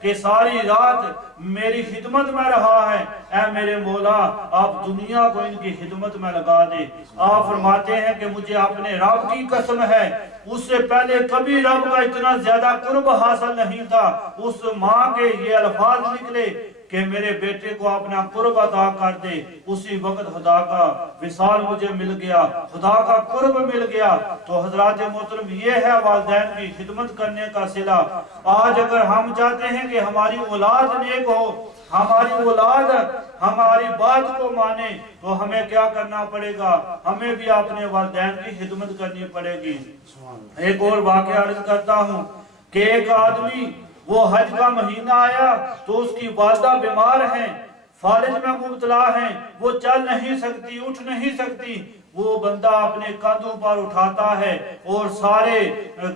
کہ ساری رات میری خدمت میں رہا ہے، اے میرے مولا آپ دنیا کو ان کی خدمت میں لگا دے۔ آپ فرماتے ہیں کہ مجھے اپنے رب کی قسم ہے، اس سے پہلے کبھی رب کا اتنا زیادہ قرب حاصل نہیں تھا۔ اس ماں کے یہ الفاظ نکلے کہ میرے بیٹے کو اپنا قرب عطا کر دے، اسی وقت خدا کا وصال مجھے مل گیا، خدا کا قرب مل گیا۔ تو حضرات محترم یہ ہے والدین کی خدمت کرنے کا صلہ۔ آج اگر ہم چاہتے ہیں کہ ہماری اولاد نیک ہو، ہماری اولاد ہماری بات کو مانے، تو ہمیں کیا کرنا پڑے گا؟ ہمیں بھی اپنے والدین کی خدمت کرنی پڑے گی۔ ایک اور واقعہ عرض کرتا ہوں کہ ایک آدمی، وہ حج کا مہینہ آیا تو اس کی والدہ بیمار ہیں، فالج میں مبتلا ہیں، وہ چل نہیں سکتی، اٹھ نہیں سکتی۔ وہ بندہ اپنے کندھوں پر اٹھاتا ہے اور سارے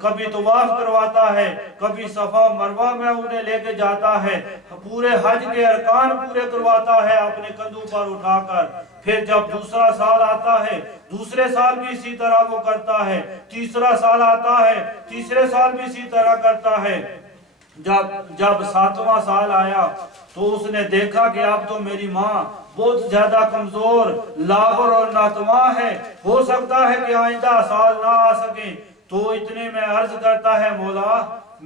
کبھی طواف کرواتا ہے، کبھی صفا مروہ میں انہیں لے کے جاتا ہے، پورے حج کے ارکان پورے کرواتا ہے اپنے کندھوں پر اٹھا کر۔ پھر جب دوسرا سال آتا ہے، دوسرے سال بھی اسی طرح وہ کرتا ہے، تیسرا سال آتا ہے، تیسرے سال بھی اسی طرح کرتا ہے۔ جب 7واں سال آیا تو اس نے دیکھا کہ اب تو میری ماں بہت زیادہ کمزور، لاغر اور ناتواں ہے، ہو سکتا ہے کہ آئندہ سال نہ آ سکیں۔ تو اتنے میں عرض کرتا ہے مولا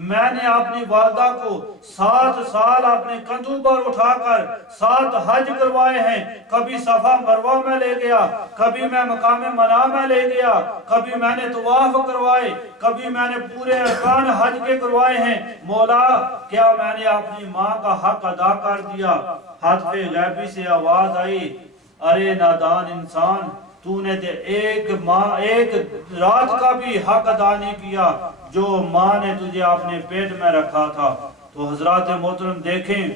میں نے اپنی والدہ کو 7 سال اپنے کندھوں پر اٹھا کر 7 حج کروائے ہیں، کبھی صفا مروہ میں لے گیا، کبھی میں مقام منی میں لے گیا، کبھی میں نے طواف کروائے، کبھی میں نے پورے ارکان حج کے کروائے ہیں، مولا کیا میں نے اپنی ماں کا حق ادا کر دیا؟ حتف غیبی سے آواز آئی، ارے نادان انسان، تو نے ایک رات کا بھی حق ادا نہیں کیا جو ماں نے تجھے اپنے پیٹ میں رکھا تھا۔ تو حضرات محترم دیکھیں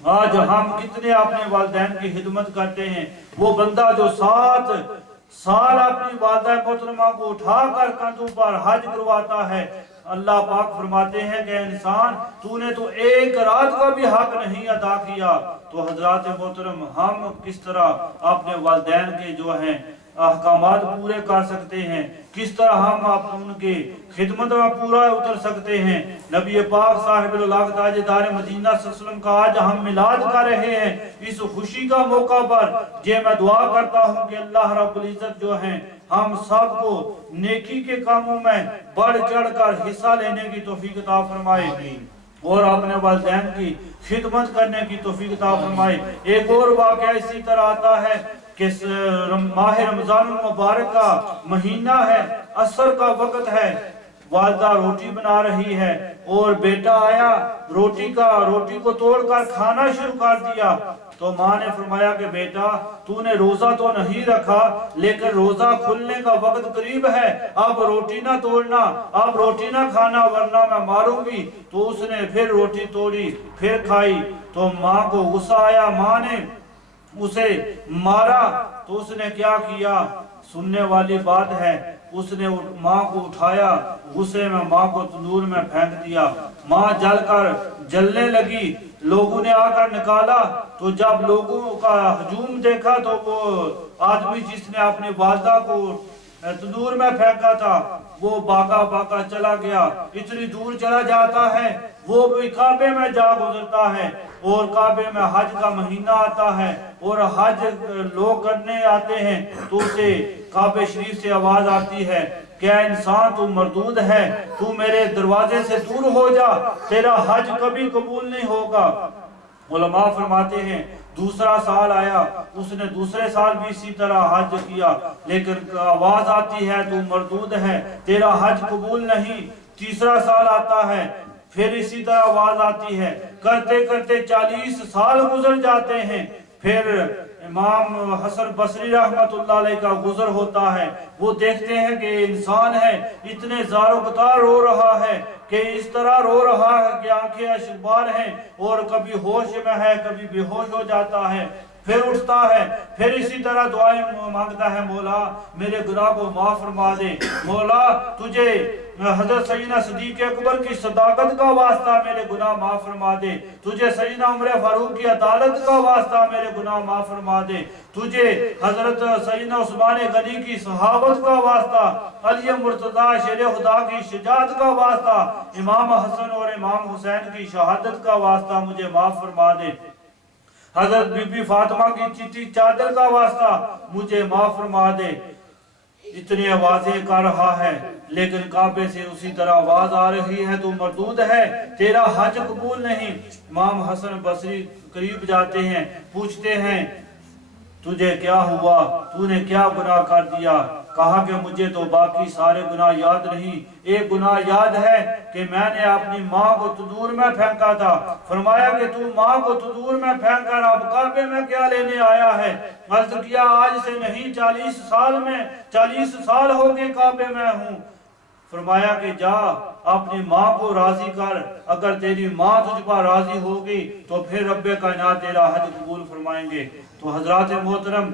آج ہم کتنے اپنے والدین کی خدمت کرتے ہیں۔ وہ بندہ جو 7 سال اپنی والدہ محترمہ کو اٹھا کر کندھوں پر حج کرواتا ہے، اللہ پاک فرماتے ہیں کہ انسان تو نے تو ایک رات کا بھی حق نہیں ادا کیا۔ تو حضرات محترم ہم کس طرح اپنے والدین کے جو ہیں احکامات پورے کر سکتے ہیں، کس طرح ہم ان کی خدمت میں پورا اتر سکتے ہیں۔ نبی پاک صاحب اللہ تاجدار مدینہ صلی اللہ علیہ وسلم کا آج ہم میلاد کر رہے ہیں، اس خوشی کا موقع پر میں دعا کرتا ہوں کہ اللہ رب العزت جو ہیں ہم سب کو نیکی کے کاموں میں بڑھ چڑھ کر حصہ لینے کی توفیق عطا فرمائے اور اپنے والدین کی خدمت کرنے کی توفیق عطا فرمائے۔ ایک اور واقعہ اسی طرح آتا ہے کہ ماہ رمضان المبارک کا مہینہ ہے، عصر کا وقت ہے، والدہ روٹی بنا رہی ہے اور بیٹا آیا، روٹی کو توڑ کر کھانا شروع کر دیا۔ تو ماں نے فرمایا کہ بیٹا تو نے روزہ تو نہیں رکھا، لیکن روزہ کھلنے کا وقت قریب ہے، اب روٹی نہ توڑنا، اب روٹی نہ کھانا ورنہ میں ماروں گی۔ تو اس نے پھر روٹی توڑی، پھر کھائی۔ تو ماں کو غصہ آیا، ماں نے اسے مارا۔ تو اس نے کیا کیا؟ سننے والی بات ہے، اس نے ماں کو اٹھایا، غصے میں ماں کو تندور میں پھینک دیا، ماں جلنے لگی، لوگوں نے آ کر نکالا۔ تو جب لوگوں کا ہجوم دیکھا تو وہ آدمی جس نے اپنی والدہ کو تندور میں پھینکا تھا وہ بھاگا چلا گیا، اتنی دور چلا جاتا ہے، وہ بھی کعبے میں جا گزرتا ہے اور کعبے میں حج کا مہینہ آتا ہے اور حج لوگ کرنے آتے ہیں۔ تو اسے کعبہ شریف سے آواز آتی ہے کہ اے انسان تو مردود ہے، تو میرے دروازے سے دور ہو جا، تیرا حج کبھی قبول نہیں ہوگا۔ علماء فرماتے ہیں دوسرا سال آیا، اس نے دوسرے سال بھی اسی طرح حج کیا، لیکن آواز آتی ہے تو مردود ہے، تیرا حج قبول نہیں۔ تیسرا سال آتا ہے، پھر اسی طرح آواز آتی ہے، کرتے کرتے 40 سال گزر جاتے ہیں۔ پھر امام حسن بصری رحمت اللہ علیہ کا گزر ہوتا ہے، وہ دیکھتے ہیں کہ انسان ہے اتنے زارو قطار رو رہا ہے کہ اس طرح رو رہا ہے کہ آنکھیں اشکبار ہیں اور کبھی ہوش میں ہے کبھی بے ہوش ہو جاتا ہے۔ پھر اٹھتا ہے، پھر اسی طرح دعائیں مانگتا ہے، مولا میرے گناہ کو معاف فرما دے، مولا تجھے حضرت سیدنا صدیق اکبر کی صداقت کا واسطہ میرے گناہ معاف فرما دے، تجھے سیدنا عمر فاروق کی عدالت کا واسطہ میرے گناہ معاف فرما دے، تجھے حضرت سیدنا عثمان غنی کی صحابت کا واسطہ، علی مرتضیٰ شیر خدا کی شجاعت کا واسطہ، امام حسن اور امام حسین کی شہادت کا واسطہ مجھے معاف فرما دے، حضرت بی بی فاطمہ کی چٹی چادر کا واسطہ مجھے معاف فرما دے۔ اتنی آوازیں کر رہا ہے لیکن کعبے سے اسی طرح آواز آ رہی ہے، تو مردود ہے، تیرا حج قبول نہیں۔ امام حسن بصری قریب جاتے ہیں، پوچھتے ہیں تجھے کیا ہوا، تو نے کیا گناہ کر دیا؟ کہا کہ مجھے تو باقی سارے گناہ یاد نہیں، ایک گناہ یاد ہے کہ میں نے اپنی ماں کو تندور میں پھینکا تھا۔ فرمایا کہ تو ماں کو تندور میں پھینک کر اب کعبے میں کیا لینے آیا ہے؟ عرض کیا آج سے نہیں 40 سال ہو گئے کعبے میں ہوں۔ فرمایا کہ جا اپنی ماں کو راضی کر، اگر تیری ماں تجھ پر راضی ہوگی تو پھر رب کائنات تیرا حج قبول فرمائیں گے۔ تو حضرات محترم،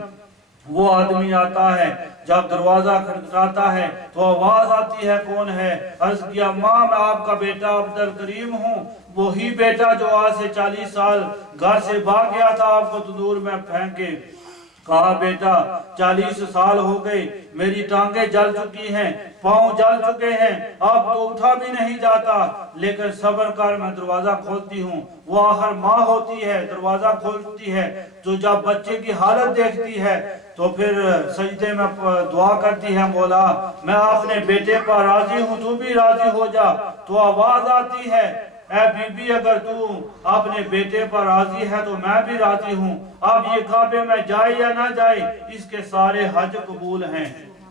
وہ آدمی آتا ہے، جب دروازہ کھٹکھٹاتا ہے تو آواز آتی ہے کون ہے؟ عرض کیا ماں میں آپ کا بیٹا عبد الکریم ہوں، وہی بیٹا جو آج سے 40 سال گھر سے بھاگ گیا تھا آپ کو تندور میں پھینک کے۔ کہا بیٹا 40 سال ہو گئے، میری ٹانگیں جل چکی ہیں، پاؤں جل چکے ہیں، اب تو اٹھا بھی نہیں جاتا، لیکن صبر کر میں دروازہ کھولتی ہوں۔ وہ آخر ماں ہوتی ہے، دروازہ کھولتی ہے تو جب بچے کی حالت دیکھتی ہے تو پھر سجدے میں دعا کرتی ہے، مولا میں اپنے بیٹے پر راضی ہوں، تو بھی راضی ہو جا۔ تو آواز آتی ہے اے بی بی اگر تو اپنے بیٹے پر راضی ہے تو میں بھی راضی ہوں، اب یہ کعبے میں جائے یا نہ جائے اس کے سارے حج قبول ہیں۔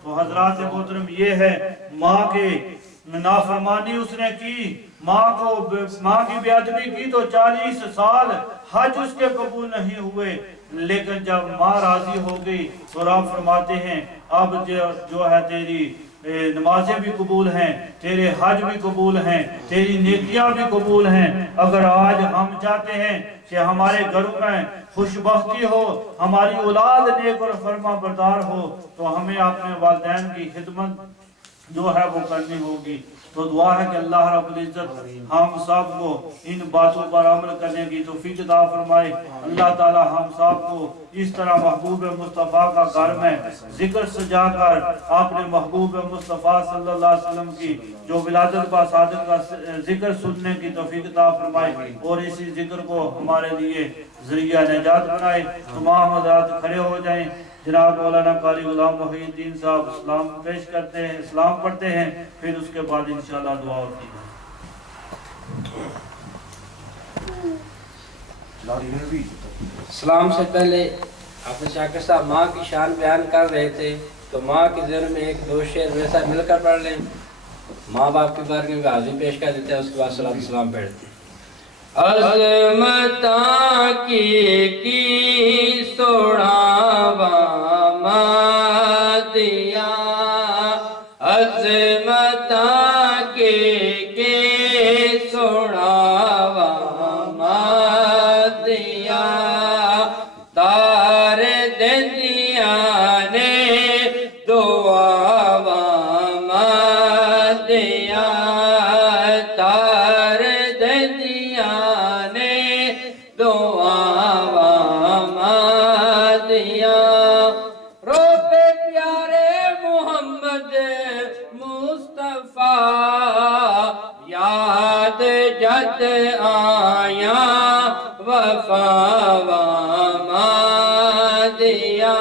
تو حضرات محترم یہ ہے، ماں کے نافرمانی اس نے کی، ماں کی بے ادبی کی تو 40 سال حج اس کے قبول نہیں ہوئے، لیکن جب ماں راضی ہو گئی تو رب فرماتے ہیں اب جو ہے تیری نمازیں بھی قبول ہیں، تیرے حج بھی قبول ہیں، تیری نیکیاں بھی قبول ہیں۔ اگر آج ہم چاہتے ہیں کہ ہمارے گھروں میں خوش بختی ہو، ہماری اولاد نیک اور فرما بردار ہو، تو ہمیں اپنے والدین کی خدمت جو ہے وہ کرنی ہوگی۔ تو دعا ہے کہ اللہ رب العزت ہم سب کو ان باتوں پر عمل کرنے کی توفیق عطا فرمائے۔ اللہ تعالی ہم سب کو اس طرح محبوب مصطفیٰ کا گھر میں ذکر سجا کر اپنے محبوب مصطفیٰ صلی اللہ علیہ وسلم کی جو ولادت باسعادت کا ذکر سننے کی توفیق عطا فرمائے، اور اسی ذکر کو ہمارے لیے ذریعہ نجات بنائے۔ تمام حضرات کھڑے ہو جائیں، جناب مولانا قاری غلام محی الدین صاحب اسلام پیش کرتے ہیں، اسلام پڑھتے ہیں، پھر اس کے بعد انشاءاللہ دعا ہوتی ہے۔ اسلام سے پہلے اپنے شاکر صاحب ماں کی شان بیان کر رہے تھے، تو ماں کے ذکر میں ایک دو شعر ویسا مل کر پڑھ لیں، ماں باپ کے بارے میں حاضری پیش کر دیتے ہیں، اس کے بعد صلاۃ السلام پڑھتے ہیں۔ عظمتاں کی سوڑاوا مادیا، عظمتاں کی سوڑاوا مادیا، تار دنیا نے دعاوا مادیا، تار دنیا نے دعاوا مادیا، رو پہ پیارے محمد مصطفیٰ، یاد جد آیا وفا مادیا،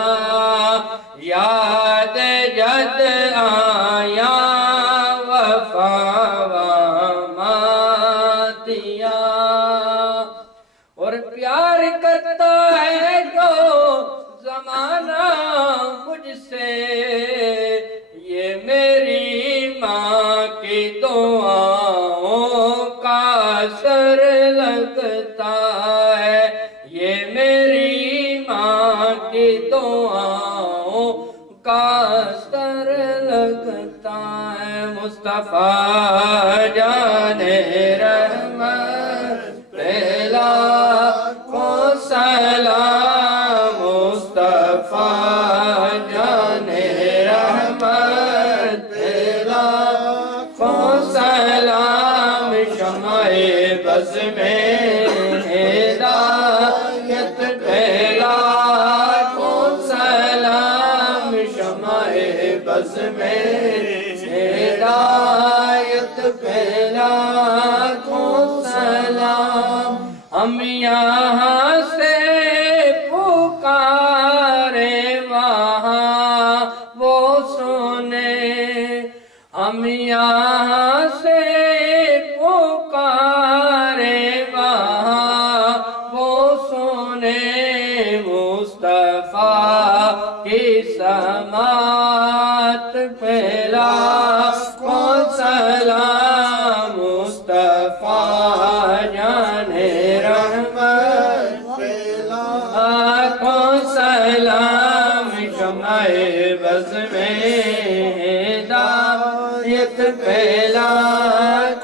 یاد جد آیا وفا مادیا، اور پیار کرتا ہے جو زمانہ مجھ سے، یہ میری ماں کی دعاؤں کا اثر لگتا ہے، یہ میری ماں کی دعاؤں کا اثر لگتا ہے۔ مصطفیٰ جان رحمت پہلا کو سلام ہم یہاں سے پکارے وہاں وہ سنے، ہم یہاں سے پکارے وہاں وہ سنے، مصطفیٰ کی سماعت پھیلا کو سلام، مصطفیٰ جانے رحمت پھیلا کو سلام، شمع بز میں ہدایت پھیلا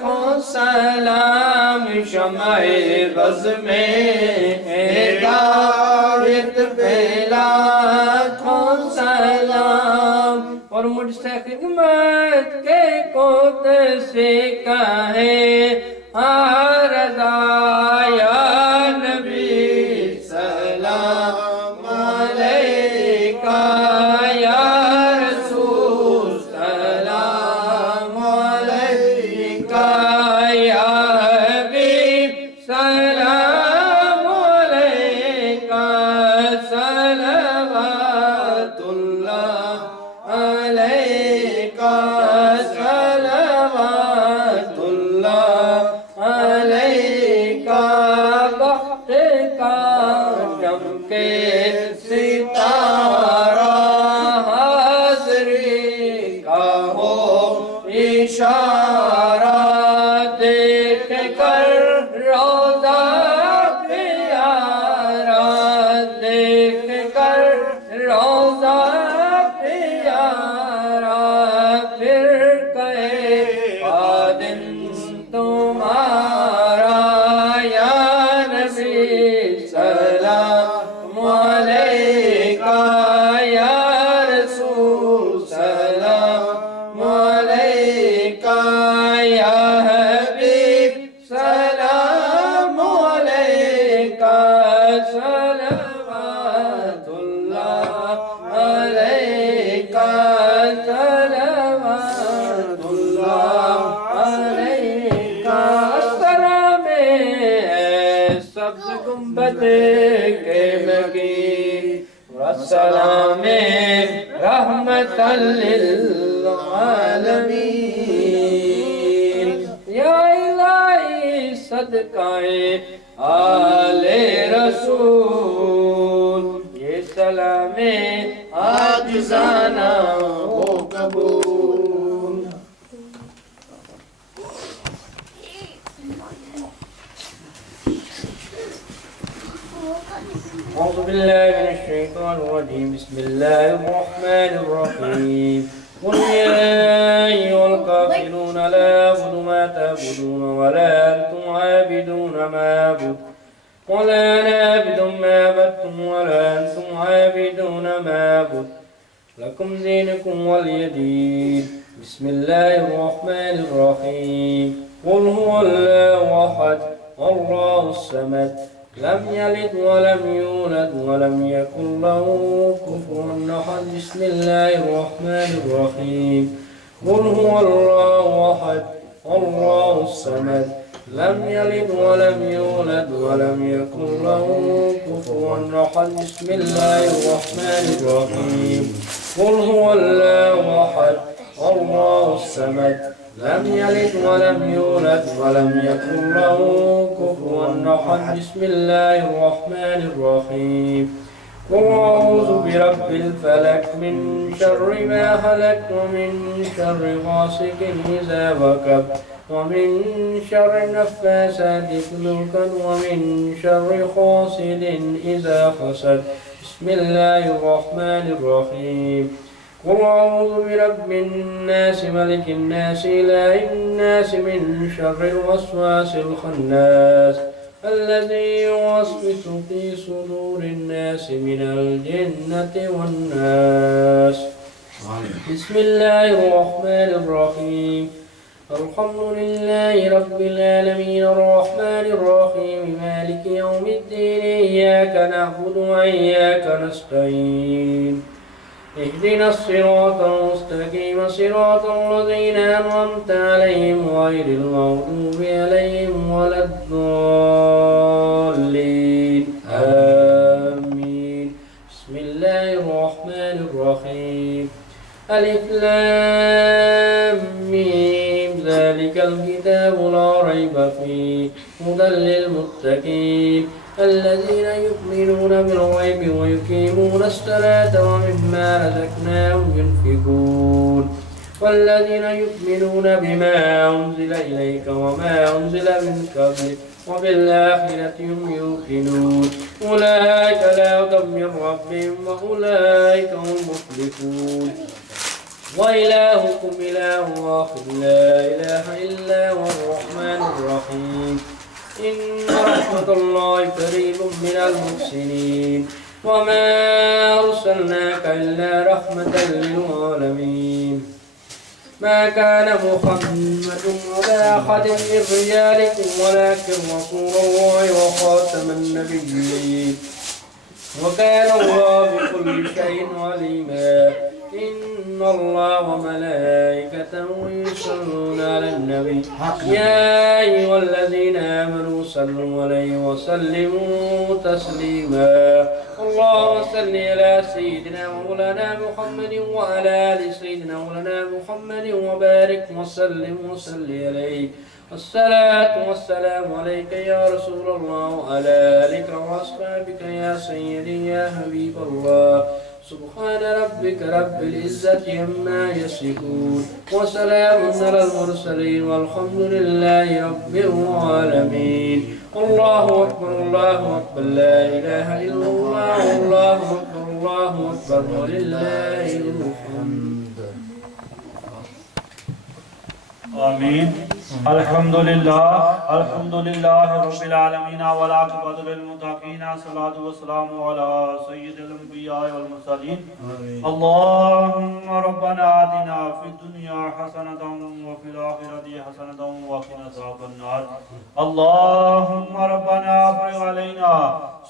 کو سلام، شمع بز میں ہدایت پھیلا کو سلام، اور مجھ سے خدمت کے قدس کہے رضا یا نبی سلام علیکہ، یا رسول سلام علیکہ، یا حبیب سلام علیکہ، صلوات اللہ علیکہ، صلوات اللہ علیکہ، بخت کا چمکے ستارہ، حاضری کا ہو اشارہ، دیکھ کر روضہ پیارا، دیکھ کر روضہ پیارا، پھر کہے خادم تمہارا، یا نبی سلام علیکہ، یا رسول سلام علیکہ، یا حبیب سلام علیکہ، صلوات اللہ علیکہ، صلوات اللہ علیکہ، اسرا میں ہے سبز گنبد کے مکی، والسلام رحمت للعالمین، یا الہی صدقائے آل رسول، یہ سلام عاجزانہ ہو قبول۔ أعوذ بالله من الشيطان الرجيم، بسم الله الرحمن الرحيم، قل يا أيها الكافرون لا أعبد ما تعبدون ولا أنتم عابدون ما أعبد ولا أنا عابد ما عبدتم ولا أنتم عابدون ما أعبد لكم دينكم ولي دين، بسم الله الرحمن الرحيم، قل هو الله أحد الله الصمد لم يلد ولم يولد ولم يكن له كفوا أحد، بسم الله الرحمن الرحيم، قل هو الله أحد الله الصمد لم يلد ولم يولد ولم يكن له كفوا أحد، بسم الله الرحمن الرحيم، قل هو الله أحد الله الصمد لم يلد ولم يولد ولم يكن له كفوا أحد، بسم الله الرحمن الرحيم، قل أعوذ برب الفلق من شر ما خلق ومن شر غاسق إذا وقب ومن شر النفاثات في العقد ومن شر حاسد إذا حسد، بسم الله الرحمن الرحيم، قل أعوذ برب الناس ملك الناس إله الناس من شر الوسواس الخناس الذي يوسوس في صدور الناس من الجنة والناس، بسم الله الرحمن الرحيم، الحمد لله رب العالمين الرحمن الرحيم مالك يوم الدين، إياك نعبد وإياك نستعين، اهدنا الصراط المستقيم صراط الذين أنعمت عليهم غير المغضوب عليهم ولا الضالين، للمتقين الذين يؤمنون بالغيب ويقيمون الصلاة ومما رزقناهم ينفقون والذين يؤمنون بما أنزل إليك وما أنزل من قبلك وبالآخرة هم يوقنون أولئك على هدى من ربهم وأولئك هم المفلحون وإلهكم إله واحد لا إله إلا هو الرحمن الرحيم إن رحمة الله قريب من المحسنين وما أرسلناك إلا رحمة للعالمين ما كان محمد ولا أحد من رجالكم ولكن رسول الله وخاتم النبيين وكان الله بكل شيء عليما إن الله وملائكته يصلون على النبي يا أيها الذين آمنوا صلوا عليه وسلموا تسليما اللهم صل على سيدنا مولانا محمد وعلى آل سيدنا مولانا محمد وبارك وسلم وصل عليه الصلاة والسلام عليك يا رسول الله وعلى آلك وأصحابك يا سيدي يا حبيب الله سبحان ربك رب العزة عما يصفون وسلام على المرسلين والحمد لله رب العالمين الله أكبر لا إله إلا الله الله أكبر ولله الحمد آمین الحمد للہ رب العالمین والعاقبۃ للمتقین الصلاۃ والسلام علی سید الانبیاء والمرسلین اللهم ربنا آتنا فی الدنیا حسنۃ وفی الآخرۃ حسنۃ وقنا عذاب النار اللهم ربنا افرغ علینا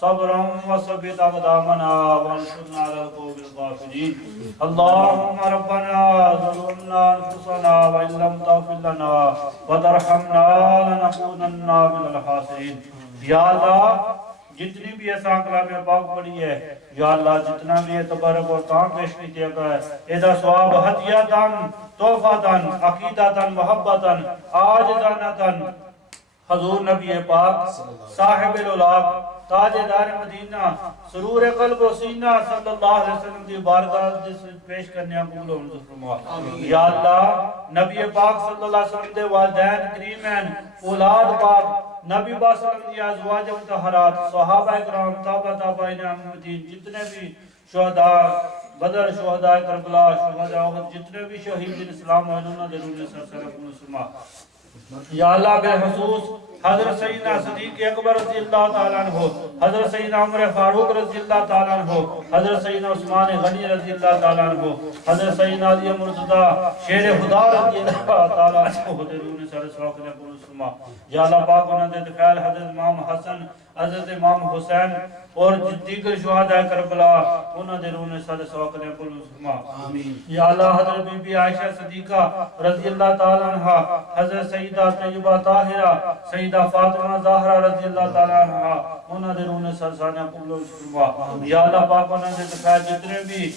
صبرا وثبت اقدامنا وانصرنا على القوم الكافرين اللهم ربنا ظلمنا انفسنا وان لم تغفر لنا وترحمنا لنكونن من الخاسرين یا اللہ جتنی بھی ایسا کلام پاک پڑھی ہے یا اللہ جتنا بھی تبارک و تعالی پیش کیتے گا ایدا ثواب ہدیہ تحفہ عقیدہ محبت عاجزانہ حضور نبی پاک صاحب الولاق تاجدار مدینہ سرور قلب و سینہ صلی اللہ علیہ وسلم کی بارگاہ سے پیش کرنے قبول و منظور فرما یا اللہ نبی پاک صلی اللہ علیہ وسلم دے والدین کریمین اولاد پاک نبی پاک صلی اللہ علیہ وسلم دی ازواج مطہرات صحابہ کرام تابعین محمدین جتنے بھی شہداء بدر شہداء کربلا شہداء احد جتنے بھی شہید اسلام و انہوں نے ضرور سرما یا اللہ بالخصوص حضرت سیدنا صدیق اکبر رضی اللہ تعالیٰ عنہ حضرت سیدنا عمر فاروق رضی اللہ تعالیٰ عنہ حضرت سیدنا عثمان غنی رضی اللہ تعالیٰ عنہ حضرت سیدنا علی مرتضی شیر خدا رضی اللہ تعالیٰ عنہ حضرون سر سواق نے قبول فرما یا اللہ پاک انہوں نے دفعال حضرت امام حسن حضرت امام حسین اور دیگر شہداء کربلا انہوں نے رونے سر سواق نے قبول فرما یا اللہ حضرت بی بی عائشہ صدیقہ رضی اللہ تعالیٰ عنہ حضرت سیدہ طیبہ طاہرہ سیدہ فاطمہ زہرہ رضی اللہ تعالیٰ عنہ انہوں نے رونے سر سانے قبول فرما یا اللہ پاک انہوں نے دفعال جتنے بھی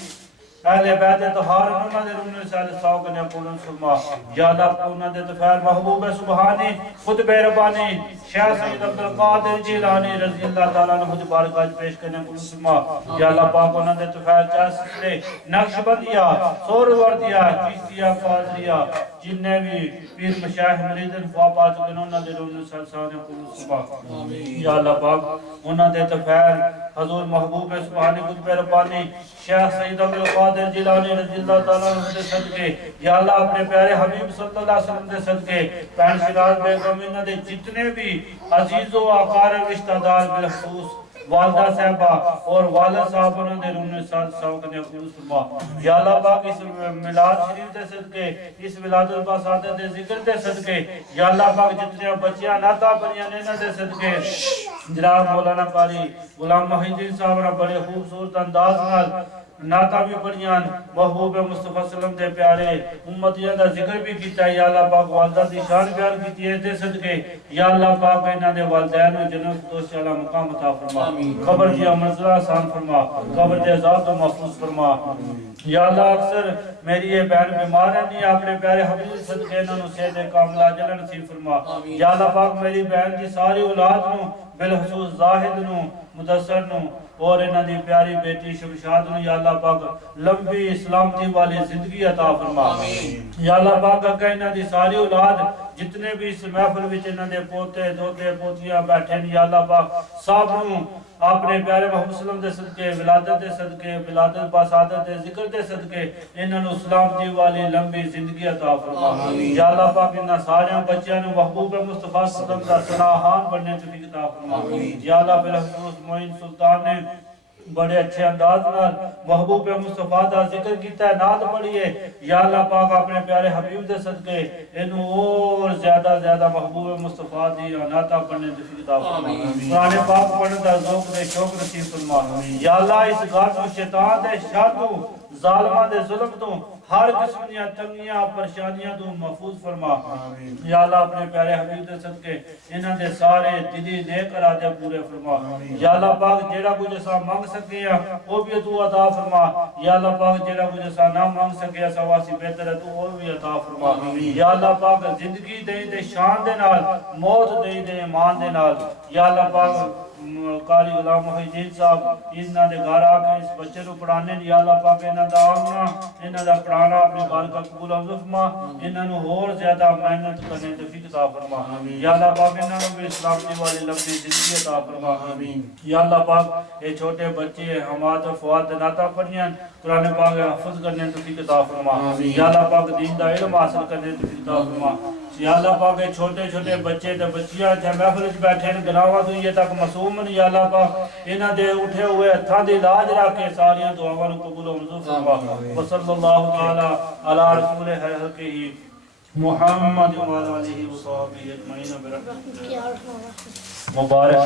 اہل بیت طہار انہوں نے رونے سر سواق نے قبول فرما یا اللہ انہوں نے دفعال محبوب سبحانی خطب ربانی شیخ سید عبدالقادر جیلانی رضی اللہ تعالیٰ عنہ خود بارگاہ پیش کرنے قبول فرما یا اللہ پاک انہوں نے دفعال چاہتے نقش بندیا سور وردیا چیستیا قادریا جنہیں بھی پیر مشاہد مریدن خواب آج انہوں نے رونے سر سانے قبول فرما یا اللہ پاک انہوں نے دفعال حضور محبوب سبحانی خطب ربانی شیخ سید عبدالقادر جیلانی رضی اللہ تعالیٰ عنہ دے صدقے یا اللہ اپنے پیارے حبیب صلی اللہ علیہ وسلم دے صدقے پین شراز بیگم انہوں نے جتنے بھی عزیز و اقارب رشتہ دار بالخصوص والدہ صاحبہ اور والد صاحب انہوں نے رونے سال سوک نے قبول فرما یا اللہ پاک اس میلاد شریف دے صدقے اس ولادت الباسادہ دے ذکر دے صدقے یا اللہ پاک جتنے بچیاں ناتا بنیاں نینا دے صدقے جناب مولانا قاری غلام محی الدین صاحب نے بڑے خوبصورت انداز نال نعتاں بھی پڑھیاں محبوب مصطفیٰ صلی اللہ علیہ وسلم دے پیارے امتیاں دا ذکر بھی کیتا ہے یا اللہ پاک والدہ دی شان بیان کیتی ہے دے صدقے یا اللہ پاک انہاں دے والدین و جنت دوست والا مقام عطا فرما قبر دی منزلہ آسان فرما قبر دے عذاب تو محفوظ فرما یا اللہ اکثر میری یہ بہن بیمار ہے نہیں اپنے پیارے حبیب صدقے انہاں نو صحت کاملہ عاجلہ نصیب فرما یا اللہ پاک میری بہن دی ساری اولاد نو بالخصوص زاہد نو مدثر نو اور انہاں دی پیاری بیٹی شمشاد نو یا اللہ پاک لمبی سلامتی والی زندگی عطا فرما یا اللہ پاک اگر انہاں دی ساری اولاد جتنے بھی اس محفل وچ انہاں دے پوتے دوتے پوتیاں بیٹھے ہیں یا اللہ پاک سب نو اپنے پیارے محمد صلی اللہ علیہ وسلم دے صدقے ولادت دے صدقے ولادت باسعادت دے ذکر دے صدقے انہاں نو سلامتی والی لمبی زندگی عطا فرما یا اللہ پاک انہاں سارے بچیاں نو محبوب مصطفیٰ صلی اللہ علیہ وسلم دا صلاحان بننے توفیق عطا فرما یا اللہ بالخصوص معین سلطان نے بڑے اچھے انداز نال محبوب مصطفیٰ دا ذکر کیتا ہے نعت پڑھی ہے یا اللہ پاک اپنے پیارے حبیب دے صدقے انہوں اور زیادہ محبوب مصطفیٰ دی نعتاں پڑھنے توفیق عطا فرما قرآن پاک پڑھنے دا ذوق دے شوق نصیب فرما یا اللہ اس گھر تو شیطان دے شر تو ظالماں دے ظلم تو ہر قسم دیا تنگیاں پریشانیاں تو محفوظ فرما یا اللہ اپنے پیارے حبیب دے صدقے انہاں دے سارے دلی نیک ارادے پورے فرما یا اللہ پاک جیڑا کچھ اسا مانگ سکے ہیں وہ بھی تو عطا فرما یا اللہ پاک جیڑا کچھ اسا نہ مانگ سکے اسا واسی بہتر ہے تو وہ بھی عطا فرما یا اللہ پاک زندگی دے دے شان دے نال موت دے دے ایمان دے نال یا اللہ پاک قاری غلام محی الدین صاحب انہاں دے گھر آ کے اس بچے کو پڑھانے یا اللہ پاک انہاں دا آنا انہاں دا پڑھانا اپنے گھر کا قبول و فرما انہاں نو اور زیادہ محنت کرنے توفیق عطا فرما یا اللہ پاک انہاں نو بھی سلامتی والی لمبی زندگی عطا فرما یا اللہ پاک یہ چھوٹے بچے حماد و فواد نعتاں پڑھیاں قرآن پاک حفظ کرنے توفیق عطا فرما یا اللہ پاک دین دا علم حاصل کرنے توفیق عطا فرما یا اللہ پاک چھوٹے بچے تے بچیاں جے محفل وچ بیٹھے ہیں گناہاں تو یہ تک معصوم ہیں یا اللہ پاک انہاں دے اٹھے ہوئے ہتھاں دی لاج رکھ کے ساری دعاواں نو قبول و منظور فرما وصلی اللہ تعالی علی رسول حقہ محمد و علیہ وصحبہ اجمعین برحمتک مبارک